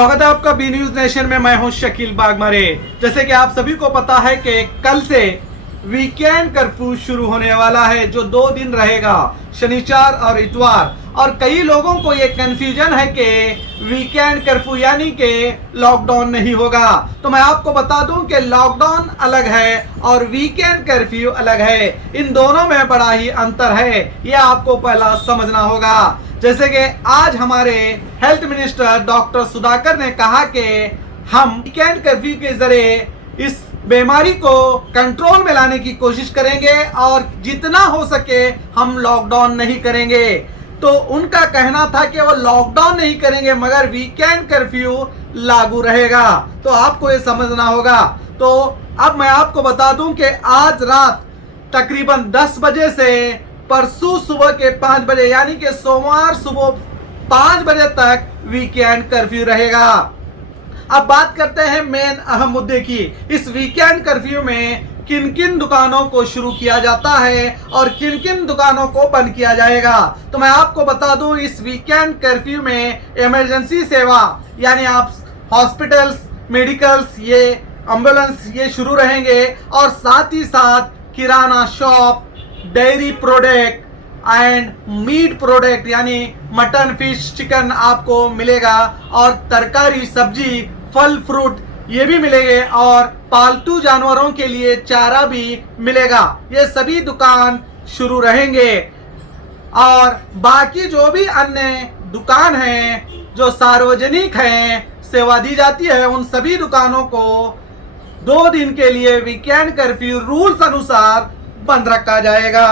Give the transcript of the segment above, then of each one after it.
स्वागत है आपका बी न्यूज नेशन में। मैं हूं शकील बागमारे। जैसे कि आप सभी को पता है कि कल से वीकेंड कर्फ्यू शुरू होने वाला है, जो 2 दिन रहेगा, शनिवार और इतवार। और कई लोगों को ये कंफ्यूजन है कि वीकेंड कर्फ्यू यानी कि लॉकडाउन नहीं होगा। तो मैं आपको बता दूं कि लॉकडाउन अलग है और वीकेंड कर्फ्यू अलग है। इन दोनों में बड़ा ही अंतर है, ये आपको पहला समझना होगा। जैसे कि आज हमारे हेल्थ मिनिस्टर डॉक्टर सुधाकर ने कहा कि हम वीकेंड कर्फ्यू के जरिए इस बीमारी को कंट्रोल में लाने की कोशिश करेंगे और जितना हो सके हम लॉकडाउन नहीं करेंगे। तो उनका कहना था कि वो लॉकडाउन नहीं करेंगे मगर वीकेंड कर्फ्यू लागू रहेगा। तो आपको ये समझना होगा। तो अब मैं आपको बता दूं कि आज रात तकरीबन 10 बजे से परसों सुबह के 5 बजे यानी कि सोमवार सुबह 5 बजे तक वीकेंड कर्फ्यू रहेगा। अब बात करते हैं मेन अहम मुद्दे की। इस वीकेंड कर्फ्यू में किन किन दुकानों को शुरू किया जाता है और किन किन दुकानों को बंद किया जाएगा। तो मैं आपको बता दूं, इस वीकेंड कर्फ्यू में इमरजेंसी सेवा यानी आप हॉस्पिटल्स, मेडिकल्स, ये एम्बुलेंस ये शुरू रहेंगे और साथ ही साथ kirana shop, dairy product and meat product यानी मटन, फिश, चिकन आपको मिलेगा और तरकारी, सब्जी, फल, फ्रूट ये भी मिलेंगे और पालतू जानवरों के लिए चारा भी मिलेगा। ये सभी दुकान शुरू रहेंगे और बाकी जो भी अन्य दुकान हैं जो सार्वजनिक हैं, सेवा दी जाती है, उन सभी दुकानों को 2 दिन के लिए वीकेंड कर्फ्यू रूल्स अनुसार बंद रखा जाएगा।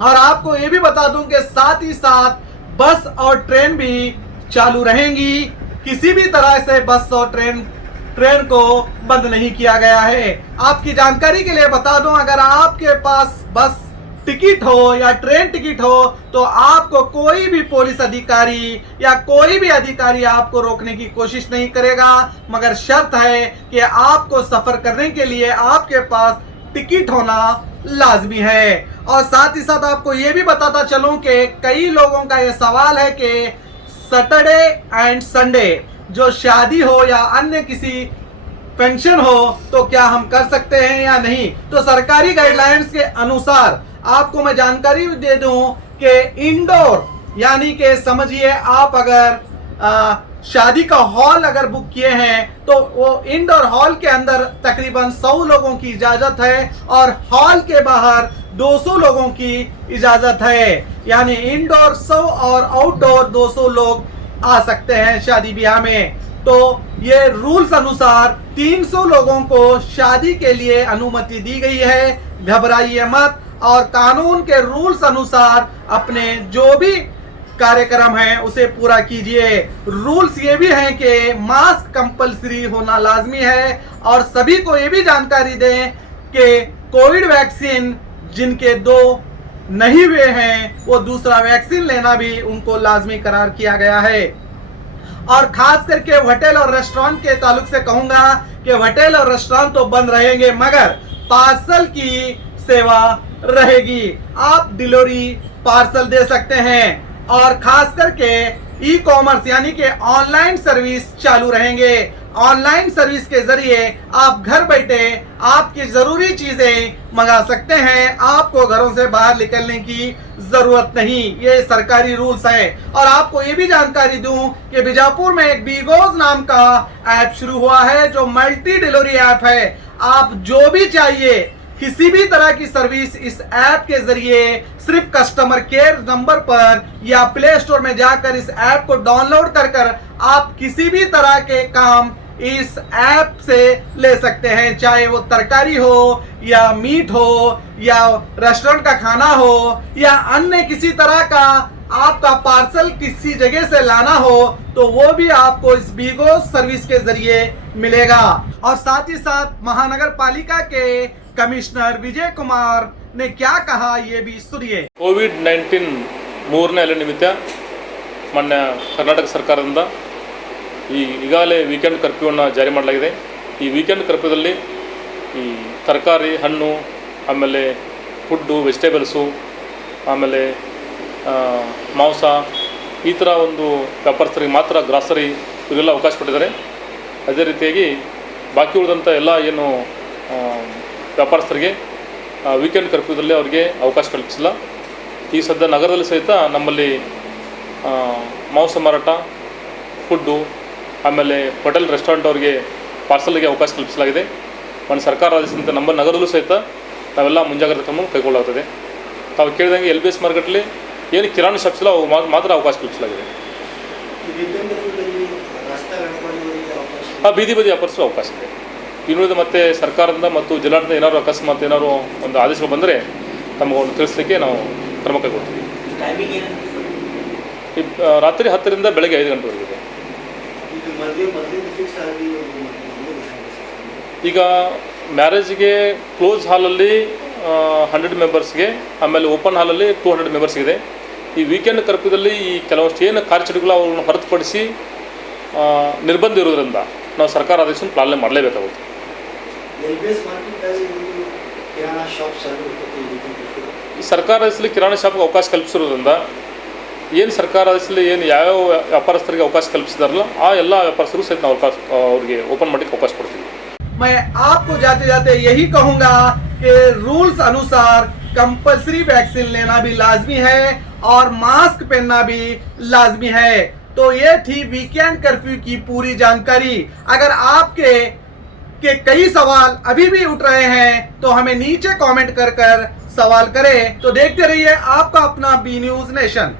और आपको ये भी बता दूं कि साथ ही साथ बस और ट्रेन भी चालू रहेंगी। किसी भी तरह से बस और ट्रेन को बंद नहीं किया गया है। आपकी जानकारी के लिए बता दूं, अगर आपके पास बस टिकट हो या ट्रेन टिकट हो तो आपको कोई भी पुलिस अधिकारी या कोई भी अधिकारी आपको रोकने की कोशिश नहीं करेगा, मगर शर्त है कि आपको सफर करने के लिए आपके पास टिकट होना लाजमी है। और साथ ही साथ आपको ये भी बताता चलूं कि कई लोगों का ये सवाल है कि सैटरडे एंड संडे जो शादी हो या अन्य किसी फंक्शन हो तो क्या हम कर सकते हैं या नहीं। तो सरकारी गाइडलाइंस के अनुसार आपको मैं जानकारी दे दूं कि इंडोर यानी कि समझिए आप अगर शादी का हॉल अगर बुक किए हैं तो वो इंडोर हॉल के अंदर तकरीबन 100 लोगों की इजाजत है और हॉल के बाहर 200 लोगों की इजाजत है। यानी इंडोर 100 और आउटडोर 200 लोग आ सकते हैं शादी ब्याह में। तो ये रूल्स अनुसार 300 लोगों को शादी के लिए अनुमति दी गई है। घबराइए मत और कानून के रूल्स अनुसार अपने जो भी कार्यक्रम है उसे पूरा कीजिए। रूल्स ये भी हैं कि मास्क कंपलसरी होना लाजमी है और सभी को ये भी जानकारी दें कि कोविड वैक्सीन जिनके 2 नहीं हुए हैं वो दूसरा वैक्सीन लेना भी उनको लाजमी करार किया गया है। और खास करके होटल और रेस्टोरेंट के ताल्लुक से कहूंगा कि होटल और रेस्टोरेंट तो बंद रहेंगे मगर पार्सल की सेवा रहेगी। आप डिलीवरी पार्सल दे सकते हैं और खास करके ई कॉमर्स यानी कि ऑनलाइन सर्विस चालू रहेंगे। ऑनलाइन सर्विस के जरिए आप घर बैठे आपकी जरूरी चीजें मंगा सकते हैं, आपको घरों से बाहर निकलने की जरूरत नहीं। ये सरकारी रूल्स है। और आपको ये भी जानकारी दूं कि बीजापुर में एक बीगोज नाम का ऐप शुरू हुआ है जो मल्टी डिलीवरी ऐप है। आप जो भी चाहिए किसी भी तरह की सर्विस इस ऐप के जरिए सिर्फ कस्टमर केयर नंबर पर या प्ले स्टोर में जाकर इस ऐप को डाउनलोड कर आप किसी भी तरह के काम इस ऐप से ले सकते हैं, चाहे वो तरकारी हो या मीट हो या रेस्टोरेंट का खाना हो या अन्य किसी तरह का आपका पार्सल किसी जगह से लाना हो तो वो भी आपको इस बीगो सर्विस के जरिए मिलेगा। और साथ ही साथ महानगर पालिका के कमिश्नर विजय कुमार ने क्या कहा ये भी सुनिए। कोविड-19 ಮೂರನೇ ಅಲೆ ನಿಮಿತ್ತ ಮೊನ್ನೆ ಕರ್ನಾಟಕ ಸರ್ಕಾರದಿಂದ ಈಗಾಗಲೇ ವೀಕೆಂಡ್ ಕರ್ಫ್ಯೂವನ್ನು ಜಾರಿ ಮಾಡಲಾಗಿದೆ। ಈ ವೀಕೆಂಡ್ ಕರ್ಫ್ಯೂದಲ್ಲಿ ಈ ತರಕಾರಿ, ಹಣ್ಣು, ಆಮೇಲೆ ಫುಡ್ಡು, ವೆಜಿಟೇಬಲ್ಸು, ಆಮೇಲೆ ಮಾಂಸ ಈ ಥರ ಒಂದು ವ್ಯಾಪಾರಸ್ಥರಿಗೆ ಮಾತ್ರ ಗ್ರಾಸರಿ ಇವರಿಗೆಲ್ಲ ಅವಕಾಶ ಕೊಟ್ಟಿದ್ದಾರೆ. ಅದೇ ರೀತಿಯಾಗಿ ಬಾಕಿ ಉಳಿದಂಥ ಎಲ್ಲ ಏನು ವ್ಯಾಪಾರಸ್ಥರಿಗೆ ವೀಕೆಂಡ್ ಕರ್ಫ್ಯೂದಲ್ಲಿ ಅವರಿಗೆ ಅವಕಾಶ ಕಲ್ಪಿಸಿಲ್ಲ. ಈ ಸದ್ಯ ನಗರದಲ್ಲಿ ಸಹಿತ ನಮ್ಮಲ್ಲಿ ಮಾಂಸ ಮಾರಾಟ, ಫುಡ್ಡು, ಆಮೇಲೆ ಹೋಟೆಲ್ ರೆಸ್ಟೋರೆಂಟ್ ಅವರಿಗೆ ಪಾರ್ಸಲ್ಗೆ ಅವಕಾಶ ಕಲ್ಪಿಸಲಾಗಿದೆ. ಒಂದು ಸರ್ಕಾರ ಆದೇಶದಂತೆ ನಮ್ಮ ನಗರದಲ್ಲೂ ಸಹಿತ ನಾವೆಲ್ಲ ಮುಂಜಾಗ್ರತಾ ಕ್ರಮ ಕೈಗೊಳ್ಳಲಾಗುತ್ತದೆ. ತಾವು ಕೇಳಿದಂಗೆ LBS ಮಾರ್ಕೆಟಲ್ಲಿ ಏನು ಕಿರಾಣಿ ಶಾಪ್ಸ್ ಇಲ್ಲ ಅವು ಮಾತ್ರ ಅವಕಾಶ ಕಲ್ಪಿಸಲಾಗಿದೆ. ಬೀದಿ ಬದಿ ವ್ಯಾಪಾರಿಸಲು ಅವಕಾಶ ಇದೆ. ಇನ್ನುಳಿದ ಮತ್ತೆ ಸರ್ಕಾರದಿಂದ ಮತ್ತು ಜಿಲ್ಲಾಡಳಿತ ಏನಾದ್ರು ಅಕಸ್ಮಾತ್ ಏನಾದ್ರು ಒಂದು ಆದೇಶಗಳು ಬಂದರೆ ತಮಗೊಂದು ತಿಳಿಸ್ಲಿಕ್ಕೆ ನಾವು ಕ್ರಮ ಕೈಗೊಳ್ತೀವಿ. ರಾತ್ರಿ 10ರಿಂದ ಬೆಳಗ್ಗೆ 5 ಗಂಟೆವರೆಗಿದೆ. ಈಗ ಮ್ಯಾರೇಜ್ಗೆ ಕ್ಲೋಸ್ ಹಾಲಲ್ಲಿ 100 ಮೆಂಬರ್ಸ್ಗೆ, ಆಮೇಲೆ ಓಪನ್ ಹಾಲಲ್ಲಿ 200 ಮೆಂಬರ್ಸ್ಗಿದೆ. ಈ ವೀಕೆಂಡ್ ಕರ್ಫ್ಯೂದಲ್ಲಿ ಈ ಕೆಲವಷ್ಟು ಏನು ಕಾರ್ಯಚಟುಗಳು ಅವ್ರನ್ನ ಹೊರತುಪಡಿಸಿ ನಿರ್ಬಂಧ ಇರೋದ್ರಿಂದ ನಾವು ಸರ್ಕಾರ ಆದೇಶವನ್ನು ಪಾಲನೆ ಮಾಡಲೇಬೇಕಾಗುತ್ತೆ. ಈ ಸರ್ಕಾರ ಆದೇಶದಲ್ಲಿ ಕಿರಾಣಿ ಶಾಪ್ಗೆ ಅವಕಾಶ ಕಲ್ಪಿಸಿರೋದ್ರಿಂದ ಏನು ಸರ್ಕಾರ ಆದೇಶದಲ್ಲಿ ಏನು ಯಾವ್ಯಾವ ವ್ಯಾಪಾರಸ್ಥರಿಗೆ ಅವಕಾಶ ಕಲ್ಪಿಸಿದಾರಲ್ಲ ಆ ಎಲ್ಲ ವ್ಯಾಪಾರಸ್ಥರಿಗೂ ಸಹಿತ ನಾವು ಅವಕಾಶ ಅವ್ರಿಗೆ ಓಪನ್ ಮಾಡಲಿಕ್ಕೆ ಅವಕಾಶ ಕೊಡ್ತೀವಿ. मैं आपको जाते जाते यही कहूंगा कि रूल्स अनुसार कंपलसरी वैक्सीन लेना भी लाजमी है और मास्क पहनना भी लाजमी है. तो ये थी वीकेंड कर्फ्यू की पूरी जानकारी. अगर आपके कई सवाल अभी भी उठ रहे हैं तो हमें नीचे कमेंट कर सवाल करें. तो देखते रहिए आपका अपना बी न्यूज नेशन.